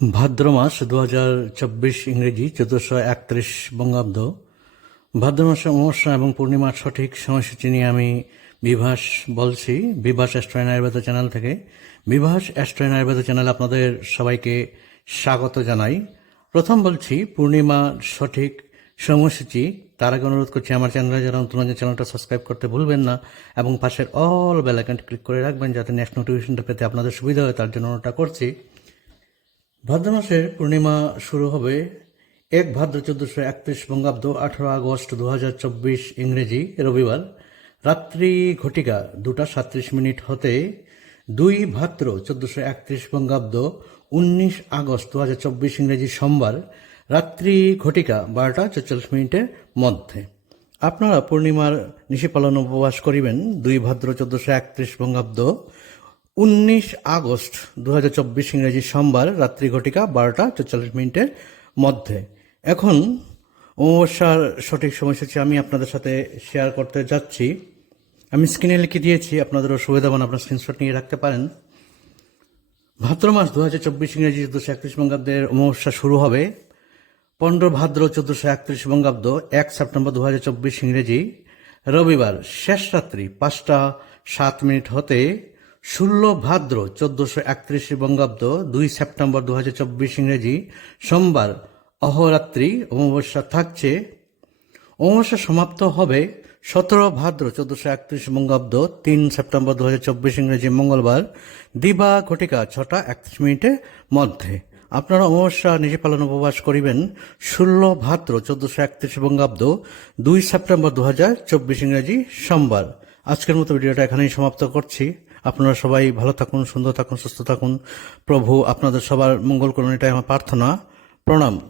ভাদ্র মাস দু হাজার চব্বিশ ইংরেজি চোদ্দশো একত্রিশ বঙ্গাব্দ। ভাদ্র মাসে অমাবস্যা এবং পূর্ণিমার সঠিক সময়সূচি নিয়ে আমি বিভাস বলছি। বিভাস অ্যাস্ট্রয়েন আয়ুর্বেদ চ্যানেল থেকে। বিভাস অ্যাস্ট্রয়েন আয়ুর্বেদ চ্যানেলে আপনাদের সবাইকে স্বাগত জানাই। প্রথম বলছি, পূর্ণিমার সঠিক সময়সূচি, তার আগে অনুরোধ করছি আমার চ্যানেলে যারা নতুন চ্যানেলটা সাবস্ক্রাইব করতে ভুলবেন না এবং পাশের অল বেল আইকনটি ক্লিক করে রাখবেন যাতে নেক্সট নোটিফিকেশনটা পেতে আপনাদের সুবিধা হয়, তার জন্য অনুরোধটা করছি। ভাদ্র মাসের পূর্ণিমা শুরু হবে এক ভাদ্র চোদ্দশো একত্রিশ বঙ্গাব্দ আঠারো আগস্ট দু চব্বিশ ইংরেজি রবিবার। রাত্রি ঘটিকা দুটা সাত্রিশ মিনিট হতে দুই ভাদ্র চোদ্দশো একত্রিশ বঙ্গাব্দ উনিশ আগস্ট দু চব্বিশ ইংরেজি সোমবার। রাত্রি ঘটিকা বারোটা চল্লিশ মিনিটের মধ্যে। আপনারা পূর্ণিমার নিশি পালন উপবাস করিবেন। দুই ভাদ্র চোদ্দশো একত্রিশ বঙ্গাব্দ উনিশ আগস্ট দু হাজার চব্বিশ ইংরেজি সোমবার, রাত্রি ঘটিকা বারোটা চল্লিশ মিনিটের মধ্যে। এখন অমাবস্যার সঠিক সময়সূচি আমি আপনাদের সাথে শেয়ার করতে যাচ্ছি। আমি স্ক্রিনে লিখে দিয়েছি, আপনাদেরও সুবিধা বান আপনার স্ক্রিনশট নিয়ে রাখতে পারেন। ভাদ্র মাস দু হাজার চব্বিশ ইংরেজি চোদ্দশো একত্রিশ বঙ্গাব্দের অমাবস্যা শুরু হবে। পনেরো ভাদ্র চোদ্দশো একত্রিশ বঙ্গাব্দ, এক সেপ্টেম্বর দু হাজার চব্বিশ ইংরেজি। রবিবার শেষ রাত্রি পাঁচটা সাত মিনিট হতে ষোলো ভাদ্র চোদ্দশো একত্রিশ বঙ্গাব্দ দুই সেপ্টেম্বর দু হাজার চব্বিশ ইংরেজি সোমবার অহরাত্রি অমাবস্যা থাকছে। অমাবস্যা সমাপ্ত হবে সতেরো ভাদ্র চোদ্দশো একত্রিশ বঙ্গাব্দ তিন সেপ্টেম্বর দু চব্বিশ ইংরেজি মঙ্গলবার দিবা ঘটিকা ছটা একত্রিশ মিনিটের মধ্যে। আপনারা অমাবস্যা নিজে পালন উপবাস করিবেন। ষোলো ভাদ্র চোদ্দশো একত্রিশ বঙ্গাব্দ দুই সেপ্টেম্বর দু চব্বিশ ইংরেজি সোমবার। আজকের মতো ভিডিওটা এখানেই সমাপ্ত করছি। আপনারা সবাই ভালো থাকুন, সুন্দর থাকুন, সুস্থ থাকুন। প্রভু আপনাদের সবার মঙ্গল করুন, এটাই আমার প্রার্থনা। প্রণাম।